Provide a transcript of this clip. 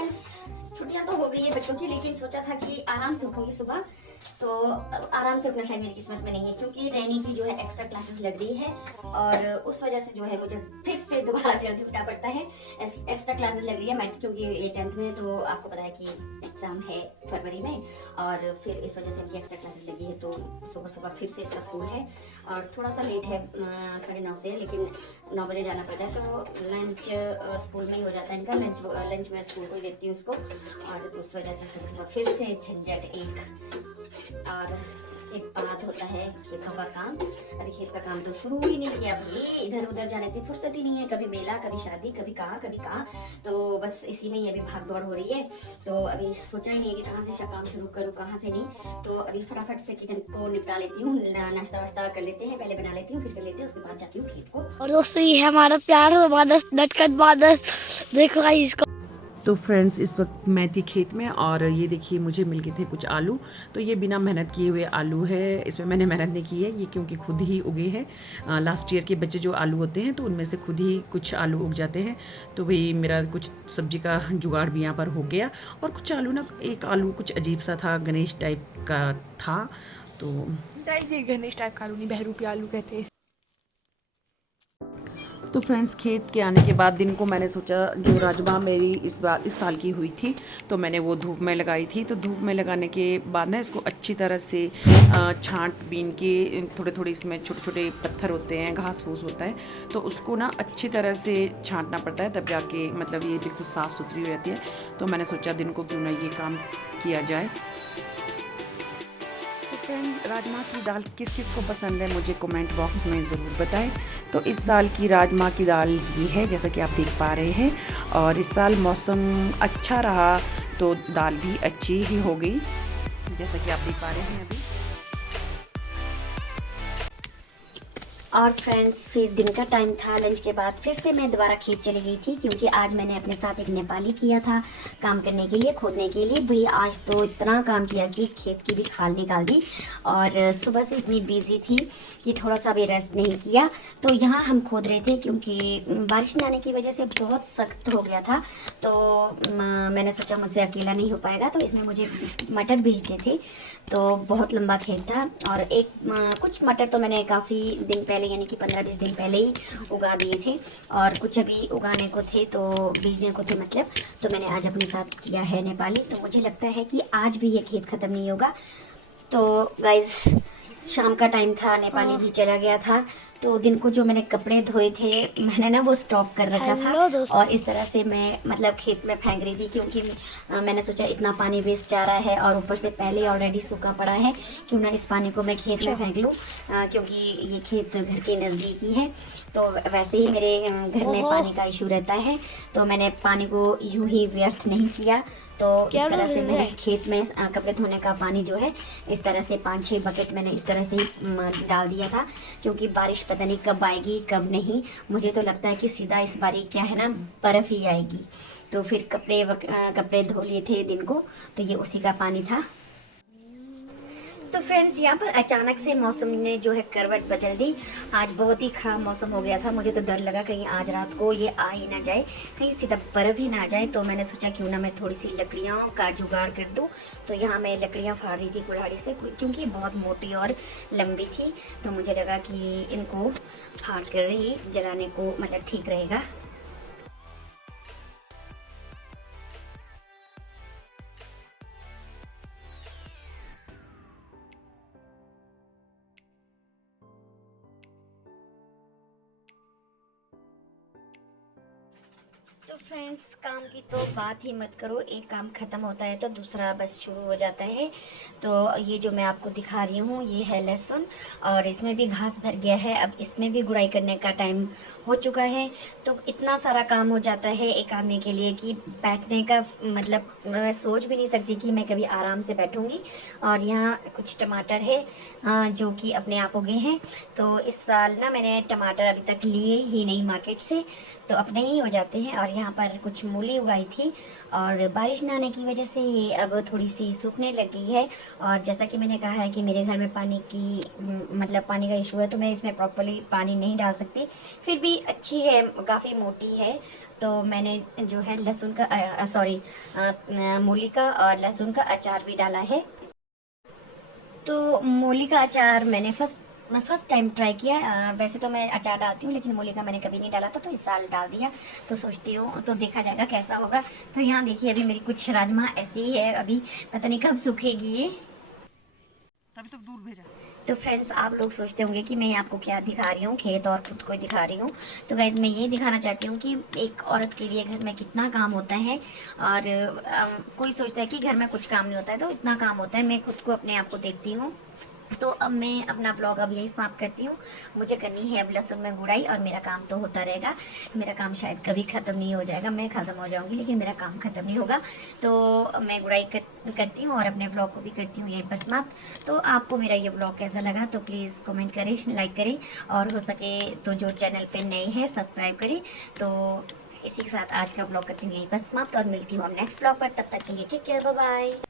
Friends, छुट्टियां तो हो गई है बच्चों की, लेकिन सोचा था कि आराम से उठूंगी सुबह। तो अब आराम से उठना शायद मेरी किस्मत में नहीं है, क्योंकि रैनी की जो है एक्स्ट्रा क्लासेस लग रही है और उस वजह से जो है मुझे फिर से दोबारा जल्दी उठना पड़ता है। एक्स्ट्रा क्लासेस लग रही है मैथ, क्योंकि ये 10th में, तो आपको पता है कि एग्जाम है फरवरी में, और फिर इस वजह से एक्स्ट्रा क्लासेस लगी है। तो सुबह सुबह फिर से इसका स्कूल है और थोड़ा सा लेट है, 9:30 से, लेकिन 9 बजे जाना पड़ता है। तो लंच स्कूल में ही हो जाता है इनका, लंच मैं स्कूल को ही देती हूँ उसको, और उस वजह से सुबह सुबह फिर से झंझट एक। और उसके बाद होता है खेतों का काम। अभी खेत का काम तो शुरू ही नहीं किया भाई, इधर उधर जाने से फुर्सत ही नहीं है, कभी मेला, कभी शादी, कभी कहाँ, तो बस इसी में ही अभी भाग दौड़ हो रही है। तो अभी सोचा ही नहीं है कि कहाँ से काम शुरू करूँ, कहाँ से नहीं। तो अभी फटाफट से किचन को निपटा लेती हूँ, नाश्ता वाश्ता कर लेते हैं, पहले बना लेती हूँ, फिर कर लेते हैं, उसके बाद जाती हूँ खेत को। और दोस्तों ये है हमारा प्यार मानस, नटखट मानस। देखो भाई इसको। तो फ्रेंड्स, इस वक्त मैं थी खेत में और ये देखिए मुझे मिल गए थे कुछ आलू। तो ये बिना मेहनत किए हुए आलू है, इसमें मैंने मेहनत नहीं की है, ये क्योंकि खुद ही उगे हैं। लास्ट ईयर के बच्चे जो आलू होते हैं तो उनमें से खुद ही कुछ आलू उग जाते हैं। तो भाई मेरा कुछ सब्जी का जुगाड़ भी यहाँ पर हो गया। और कुछ आलू ना, एक आलू कुछ अजीब सा था, गणेश टाइप का था। तो ये गणेश टाइप का आलू नहीं, बहरूपी आलू कहते हैं। तो फ्रेंड्स, खेत के आने के बाद दिन को मैंने सोचा, जो राजमा मेरी इस साल की हुई थी, तो मैंने वो धूप में लगाई थी। तो धूप में लगाने के बाद ना इसको अच्छी तरह से छांट बीन के, थोड़े थोड़े इसमें छोटे छोटे पत्थर होते हैं, घास फूस होता है, तो उसको ना अच्छी तरह से छांटना पड़ता है, तब जाके मतलब ये बिल्कुल साफ़ सुथरी हो जाती है। तो मैंने सोचा दिन को क्यों ना ये काम किया जाए। राजमा की दाल किस किस को पसंद है मुझे कमेंट बॉक्स में ज़रूर बताएं। तो इस साल की राजमा की दाल ये है, जैसा कि आप देख पा रहे हैं। और इस साल मौसम अच्छा रहा तो दाल भी अच्छी ही हो गई, जैसा कि आप देख पा रहे हैं अभी। और फ्रेंड्स, फिर दिन का टाइम था, लंच के बाद फिर से मैं दोबारा खेत चली गई थी, क्योंकि आज मैंने अपने साथ एक नेपाली किया था काम करने के लिए, खोदने के लिए। भाई आज तो इतना काम किया कि खेत की भी खाल निकाल दी, और सुबह से इतनी बिजी थी कि थोड़ा सा भी रेस्ट नहीं किया। तो यहाँ हम खोद रहे थे, क्योंकि बारिश नहीं आने की वजह से बहुत सख्त हो गया था। तो मैंने सोचा मुझसे अकेला नहीं हो पाएगा, तो इसमें मुझे मटर बीजने थे। तो बहुत लंबा खेत था, और कुछ मटर तो मैंने काफ़ी दिन पहले, यानी कि 15-20 दिन पहले ही उगा दिए थे, और कुछ अभी उगाने को थे, तो बीजने को थे मतलब। तो मैंने आज अपने साथ किया है नेपाली। तो मुझे लगता है कि आज भी ये खेत ख़त्म नहीं होगा। तो गाइज़, शाम का टाइम था, नेपाली भी चला गया था। तो दिन को जो मैंने कपड़े धोए थे, मैंने ना वो स्टॉक कर रखा था, और इस तरह से मैं मतलब खेत में फेंक रही थी, क्योंकि मैंने सोचा इतना पानी वेस्ट जा रहा है, और ऊपर से पहले ऑलरेडी सूखा पड़ा है, क्यों ना इस पानी को मैं खेत में फेंक लूँ, क्योंकि ये खेत घर के नज़दीक ही है। तो वैसे ही मेरे घर में पानी का इशू रहता है, तो मैंने पानी को यूं ही व्यर्थ नहीं किया। तो इस तरह से मेरे खेत में कपड़े धोने का पानी जो है, इस तरह से 5-6 बकेट मैंने इस तरह से ही डाल दिया था, क्योंकि बारिश पता नहीं कब आएगी कब नहीं। मुझे तो लगता है कि सीधा इस बारी क्या है ना, बर्फ़ ही आएगी। तो फिर कपड़े धो लिए थे दिन को, तो ये उसी का पानी था। तो फ्रेंड्स, यहाँ पर अचानक से मौसम ने जो है करवट बदल दी। आज बहुत ही ख़राब मौसम हो गया था, मुझे तो डर लगा कहीं आज रात को ये आ ही ना जाए, कहीं सीधा बर्फ़ ही ना आ जाए। तो मैंने सोचा क्यों ना मैं थोड़ी सी लकड़ियों का जुगाड़ कर दूँ। तो यहाँ मैं लकड़ियाँ फाड़ रही थी कुल्हाड़ी से, क्योंकि बहुत मोटी और लंबी थी। तो मुझे लगा कि इनको फाड़ कर ही जलाने को मतलब ठीक रहेगा। तो फ्रेंड्स, काम की तो बात ही मत करो, एक काम ख़त्म होता है तो दूसरा बस शुरू हो जाता है। तो ये जो मैं आपको दिखा रही हूँ, ये है लहसुन, और इसमें भी घास भर गया है। अब इसमें भी गुड़ाई करने का टाइम हो चुका है। तो इतना सारा काम हो जाता है एक आदमी के लिए कि बैठने का मतलब मैं सोच भी नहीं सकती कि मैं कभी आराम से बैठूँगी। और यहाँ कुछ टमाटर है जो कि अपने आप उगे हैं। तो इस साल ना मैंने टमाटर अभी तक लिए ही नहीं मार्केट से, तो अपने ही हो जाते हैं। और यहाँ पर कुछ मूली उगाई थी, और बारिश न आने की वजह से ये अब थोड़ी सी सूखने लग गई है। और जैसा कि मैंने कहा है कि मेरे घर में पानी का इशू है, तो मैं इसमें प्रॉपर्ली पानी नहीं डाल सकती। फिर भी अच्छी है, काफ़ी मोटी है, तो मैंने जो है लहसुन का सॉरी मूली का और लहसुन का अचार भी डाला है। तो मूली का अचार मैं फर्स्ट टाइम ट्राई किया। वैसे तो मैं अचार डालती हूँ, लेकिन मूली का मैंने कभी नहीं डाला था, तो इस साल डाल दिया। तो सोचती हूँ तो देखा जाएगा कैसा होगा। तो यहाँ देखिए अभी मेरी कुछ राजमा ऐसी ही है, अभी पता नहीं कब सूखेगी ये। तभी तो दूर भेजा। तो फ्रेंड्स, आप लोग सोचते होंगे कि मैं आपको क्या दिखा रही हूँ, खेत और खुद को दिखा रही हूँ। तो गाइज मैं ये दिखाना चाहती हूँ कि एक औरत के लिए घर में कितना काम होता है। और कोई सोचता है कि घर में कुछ काम नहीं होता है, तो इतना काम होता है। मैं खुद को अपने आप को देखती हूँ। तो अब मैं अपना ब्लॉग अब यही समाप्त करती हूँ। मुझे करनी है अब लहसुन में गुड़ाई, और मेरा काम तो होता रहेगा। मेरा काम शायद कभी ख़त्म नहीं हो जाएगा, मैं ख़त्म हो जाऊँगी लेकिन मेरा काम ख़त्म नहीं होगा। तो मैं गुड़ाई करती हूँ और अपने ब्लॉग को भी करती हूँ यहीं पर समाप्त। तो आपको मेरा ये ब्लॉग कैसा लगा तो प्लीज़ कमेंट करें, लाइक करें, और हो सके तो जो चैनल पर नए हैं सब्सक्राइब करें। तो इसी के साथ आज का ब्लॉग करती हूँ यहीं पर समाप्त, और मिलती हूँ हम नेक्स्ट ब्लॉग पर। तब तक के लिए टेक केयर, बाय बाय।